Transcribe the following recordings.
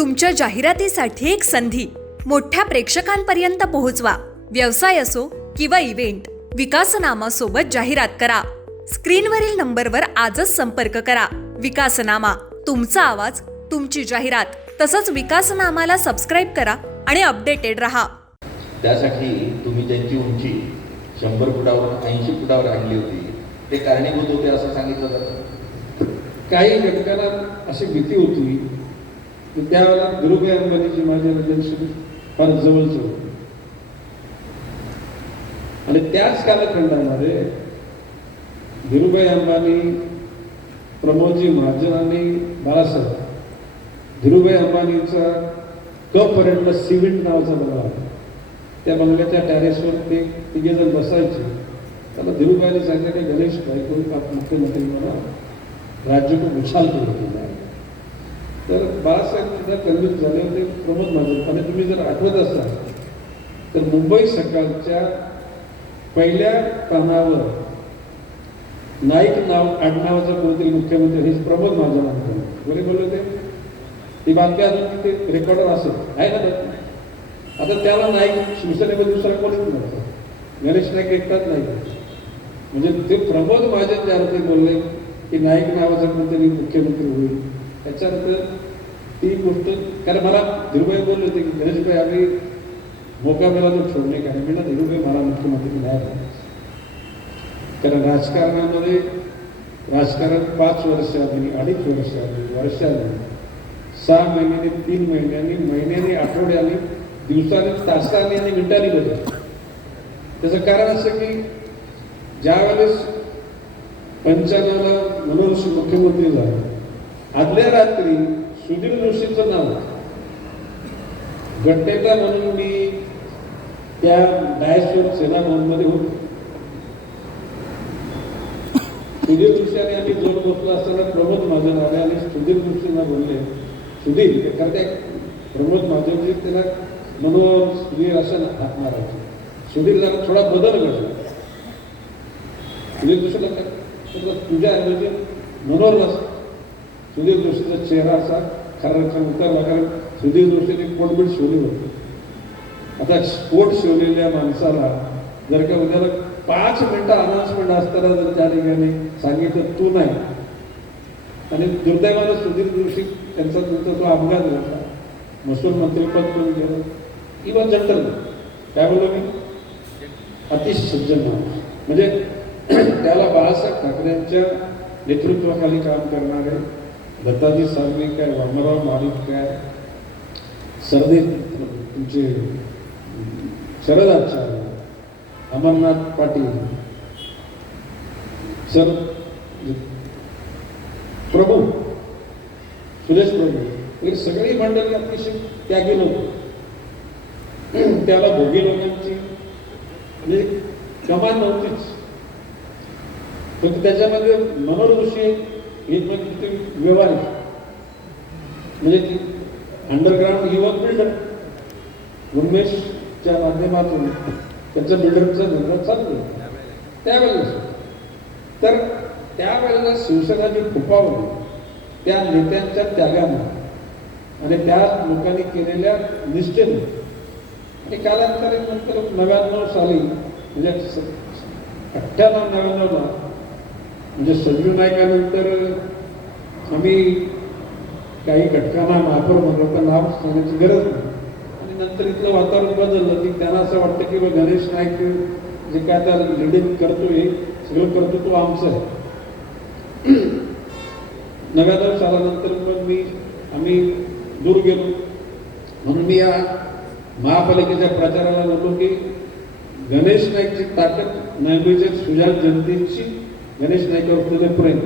तुमच्या जाहिरातीसाठी एक संधी मोठ्या प्रेक्षकांपर्यंत पोहोचवा. व्यवसाय असो किंवा इव्हेंट, विकासनामासोबत जाहिरात करा. स्क्रीनवरील नंबरवर आजच संपर्क करा. विकासनामा, तुमचा आवाज, तुमची जाहिरात. तसंच विकासनामाला सबस्क्राईब करा आणि अपडेटेड रहा. त्यासाठी तुम्ही त्यांची उंची 100 फुटावर 80 फुटावर आणली होती, ते कारणीभूत होते असं सांगितलं जातं. काही घटकांना अशी भीती होती की त्यावेळेला धीरूभाई अंबानीची माझ्या रिलेशन फार जवळचं होतं आणि त्याच कालखंडामध्ये धीरूभाई अंबानी, प्रमोदजी महाजन आणि बाळासाहेब, धीरूभाई अंबानीचा पर्यटन सिविंट नावाचा बंगला आहे. त्या बंगल्याच्या टॅरेसवर ते तिघेजण बसायचे. त्याला धीरूभाईने सांगितलं की गणेश भाई कोई आप मुख्यमंत्री म्हणा, राज्य को उछाल केलं आहे. तर बाळासाहेब सुद्धा कन्व्हिन्स झाले होते. प्रमोद महाजन, आणि तुम्ही जर आठवत असाल तर मुंबई सकाळच्या पहिल्या पानावर नाईक आडनावाचा कोणतरी मुख्यमंत्री हे प्रमोद महाजन कोणी बोलले होते. ती बातमी अजून तिथे रेकॉर्डर असेल आहे ना. आता त्याला नाईक शिवसेनेमध्ये दुसरा कोणीच नव्हतं, गणेश नाईक एकटाच नाही. म्हणजे ते प्रमोद महाजन ज्याला ते बोलले की नाईक नावाचा कोणतरी मुख्यमंत्री होईल, त्याच्यानंतर ती गोष्ट, कारण मला धीरूभाई बोलले होते की गणेशभाई आम्ही मोका मिळाला तो छोडणे का. मी ना धीरूभाई मला मुख्यमंत्री नाही झाला, कारण राजकारणामध्ये राजकारण 5 वर्षांनी, 2.5 वर्षांनी, 6 महिन्यांनी, 3 महिन्यांनी, महिन्यानी, आठवड्याने, दिवसाने, तासाने आणि मिनिटांनी बदल. त्याचं कारण असं की ज्यावेळेस 95ला मनोहर मुख्यमंत्री झाले, आदल्या रात्री सुधीर जोशींचं नाव गट्टेटा म्हणून मी त्या डायसवर सेना भवनमध्ये होतो. सुधीर जोशी आम्ही जोर बसलो असताना प्रमोद महाजन आले आणि सुधीर जोशींना बोलले, सुधीर, कारण त्या प्रमोद महाजनजी त्याला मनोहर सुधीर असं हात मारायचे. सुधीर जरा थोडा बदल घडला. सुधीर जोशीला तुझ्या ऐवजी मनोहरला. सुधीर जोशीचा चेहरा असा खराचा उतरला, कारण सुधीर जोशीने कोटबीट शिवली होती. आता कोट शिवलेल्या माणसाला जर का उद्याला 5 मिनिटं अनाउन्समेंट असताना जर त्या ठिकाणी सांगितलं तू नाही, आणि दुर्दैवानं सुधीर जोशी त्यांचा तो अपघात झाला, महसूल मंत्रिपद करून गेलं. इव्हन जनरल काय बोललो मी, अतिशय सज्जन माणूस. म्हणजे त्याला बाळासाहेब ठाकरेंच्या नेतृत्वाखाली काम करणारे दत्ताजी सार्वजनिक काय, वामनराव महाडिक काय, सरदे तुमचे शरद आचार्य, अमरनाथ पाटील, सर प्रभू, सुरेश प्रभू, हे सगळी मंडळी अतिशय त्यागी लोक. त्याला भोगी लोकांची म्हणजे कमान नव्हतीच. पण त्याच्यामध्ये मनोहर जोशी एक म्हणजे व्यवहार, म्हणजे अंडरग्राऊंड युवक बिल्डर उन्मेषच्या माध्यमातून त्याचं बिल्डरचं धंदा चालू त्यावेळेला. तर त्यावेळेला शिवसेना जी फुपावली त्या नेत्यांच्या त्यागानं आणि त्या लोकांनी केलेल्या निष्ठेने, आणि कालांतराने नंतर 99 साली म्हणजे 98-99ला म्हणजे संजू नाईकानंतर आम्ही काही घटकांना महापौर म्हणलो, पण नाव सांगण्याची गरज नाही. आणि नंतर इथलं वातावरण बदललं की त्यांना असं वाटतं की गणेश नाईक जे काय आता लिडिंग करतो, हे सगळं करतो तो आमचं आहे. 99 सालानंतर पण आम्ही दूर गेलो. म्हणून मी या महापालिकेच्या प्रचाराला बोललो की गणेश नाईकची ताकद नाही, सुजाण जनतेची गणेश नाईकवर असलेलं प्रेम.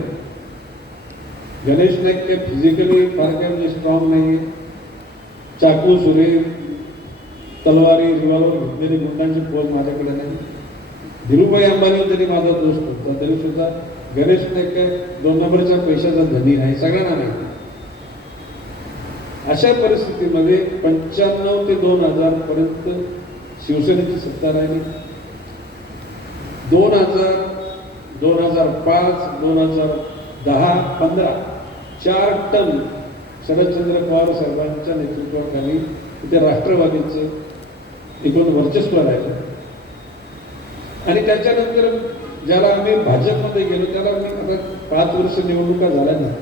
गणेश नाईक ते फिजिकली फार काय म्हणजे स्ट्रॉंग नाही. चाकू, सुरे, तलवारी, रिव्हॉल्वर घेतलेली गुंडांची फौज माझ्याकडे नाही. धीरूभाई अंबानी जरी माझा दोस्त होता तरी सुद्धा गणेश नाईक काय 2 नंबरच्या पैशाचा धनी नाही, सगळ्यांना नाही. अशा परिस्थितीमध्ये 95 ते 2000 पर्यंत शिवसेनेची सत्ता राहिली. 2000, 2005, 2010, 15 4 टन शरदचंद्र पवार साहेबांच्या नेतृत्वाखाली इथे राष्ट्रवादीचं एकूण वर्चस्व राहिलं. आणि त्याच्यानंतर ज्याला आम्ही भाजपमध्ये गेलो त्याला मी आता 5 वर्ष निवडणुका झाल्या नाही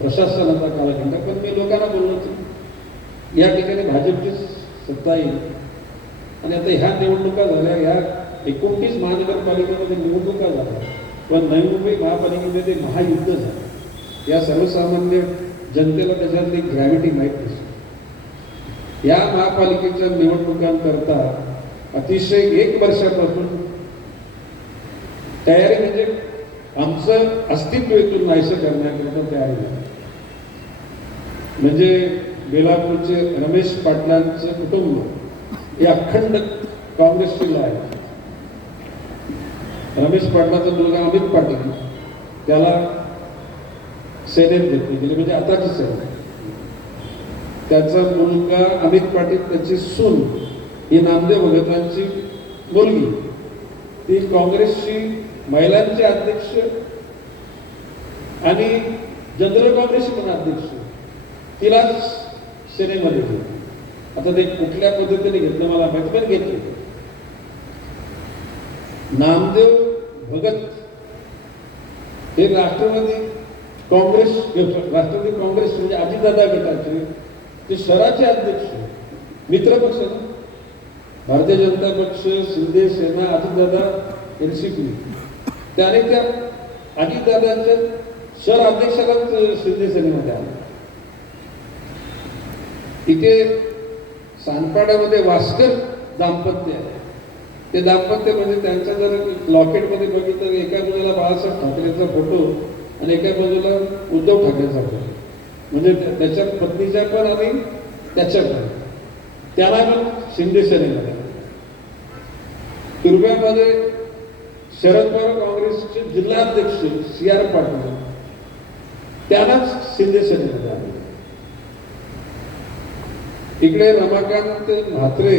प्रशासनाचा कालखंड, पण मी लोकांना बोललो होतो या ठिकाणी भाजपची सत्ता येईल. आणि आता ह्या निवडणुका झाल्या, ह्या 29 महानगरपालिकेमध्ये निवडणुका झाल्या, पण नवी मुंबई महापालिकेमध्ये महायुद्ध झालं. या सर्वसामान्य जनतेला त्याच्यातली ग्रॅव्हिटी माहीत नसते. या महापालिकेच्या निवडणुकांकरता अतिशय 1 वर्षापासून तयारी, म्हणजे आमचं अस्तित्व इथून नाहीसं करण्याकरता तयारी झाली. म्हणजे बेलापूरचे रमेश पाटलांचं कुटुंब हे अखंड काँग्रेसची आहे. रमेश पाटलाचा मुलगा अमित पाटील त्याला सेनेत घेतले गेले, म्हणजे आताची सेना. त्याचा मुलगा अमित पाटील, त्याची सून ही नामदेव भगतांची मुलगी, ती काँग्रेसची महिलांचे अध्यक्ष आणि जनरल काँग्रेसचे पण अध्यक्ष, तिलाच सेनेमध्ये घेतले. आता ते कुठल्या पद्धतीने घेतलं मला माहिती, पण घेतले. नामदेव भगत हे राष्ट्रवादी काँग्रेस म्हणजे अजितदादा गटाचे ते शहराचे अध्यक्ष, मित्रपक्ष ना, भारतीय जनता पक्ष, शिंदे सेना, अजितदादा, NCP. त्याने त्या अजितदादांच्या शहर अध्यक्षालाच शिंदे सेनेमध्ये आले. इथे सानपाड्यामध्ये वास्कर दाम्पत्य आहे. ते दाम्पत्य म्हणजे त्यांच्या जर लॉकेटमध्ये बघितलं तर एका बाजूला बाळासाहेब ठाकरेंचा फोटो आणि एका बाजूला उद्धव ठाकरेंचा फोटो, म्हणजे त्याच्या पत्नीच्या पण आणि त्याच्या पण, त्याला पण शिंदे सेनेमध्ये. तुर्ब्यामध्ये शरद पवार काँग्रेसचे जिल्हाध्यक्ष CR पाटील त्यालाच शिंदे सेनेमध्ये आले. इकडे रमाकांत म्हात्रे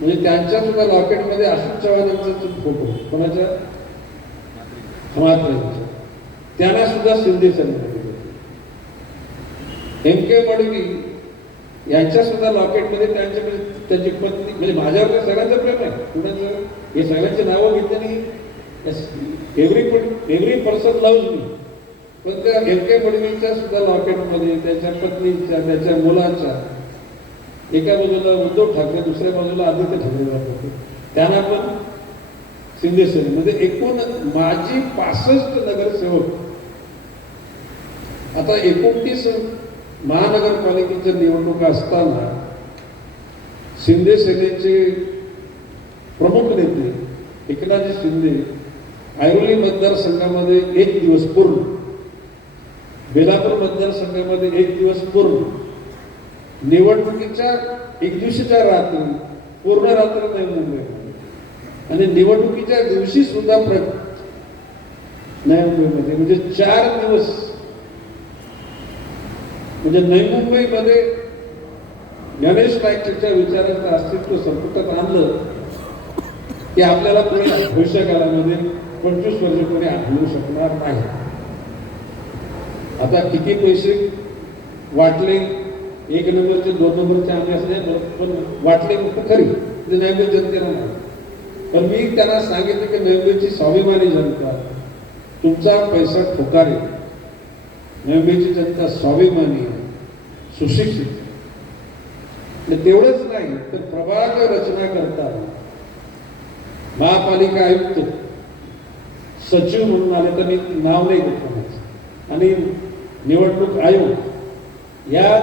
म्हणजे त्यांच्या सुद्धा लॉकेटमध्ये अशोक चव्हाणांचा फोटो, कोणाच्या, म्हात्रेंचा, त्यांना सुद्धा शिंदे सेनेमध्ये. MK मडवी यांच्या सुद्धा लॉकेटमध्ये त्यांची पत्नी, म्हणजे माझ्यावर सगळ्यांचं प्रेम आहे, कुणाचं हे सगळ्यांची नावं घेतली नाही, एव्हरी पर्सन लव्हज मी, पण त्या MK मडवीच्या सुद्धा लॉकेटमध्ये त्याच्या पत्नीच्या, त्याच्या मुलाच्या, एका बाजूला उद्धव ठाकरे, दुसऱ्या बाजूला आदित्य ठाकरे होते, त्यांना पण शिंदे सेनेमध्ये. एकूण माझी 65 नगरसेवक. आता 29 महानगरपालिकेच्या निवडणुका असताना शिंदे सेनेचे प्रमुख नेते एकनाथ शिंदे ऐरोली मतदारसंघामध्ये 1 दिवस पूर्ण, बेलापूर मतदारसंघामध्ये 1 दिवस पूर्ण, निवडणुकीच्या 1 दिवशीच्या रात्री पूर्ण रात्र नवी मुंबईमध्ये, आणि निवडणुकीच्या दिवशी सुद्धा नवी मुंबईमध्ये, म्हणजे 4 दिवस. म्हणजे नवी मुंबईमध्ये गणेश नाईकच्या विचाराचं अस्तित्व संपुष्टात आणलं की आपल्याला पुढे भविष्यकाळामध्ये 25 वर्ष कोणी आढळू शकणार नाही. आता किती पैसे वाटले, 1 नंबरचे 2 नंबरचे आम्ही असले, पण वाटले खरी ते नैवेद्य जनतेला नाही. पण मी त्यांना सांगितलं की नैवेद्यची स्वाभिमानी जनता, तुमचा पैसा ठोकारे. नैवेद्यची जनता स्वाभिमानी, सुशिक्षित. तेवढंच नाही तर प्रभाग रचना करता महापालिका आयुक्त, सचिव म्हणून आले तर मी नाव नाही घेत, आणि निवडणूक आयोग, या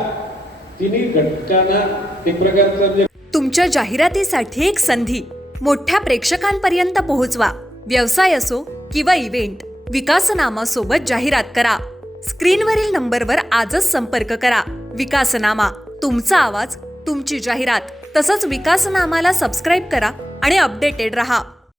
तिन्ही घटकांना एक प्रकारचा. तुमच्या जाहिरातीसाठी एक संधी मोठ्या प्रेक्षकांपर्यंत पोहोचवा. व्यवसाय असो किंवा इव्हेंट, विकासनामा सोबत जाहिरात करा. स्क्रीनवरील नंबरवर आजच संपर्क करा. विकासनामा, तुमचा आवाज, तुमची जाहिरात. तसंच विकासनामाला सबस्क्राईब करा आणि अपडेटेड रहा.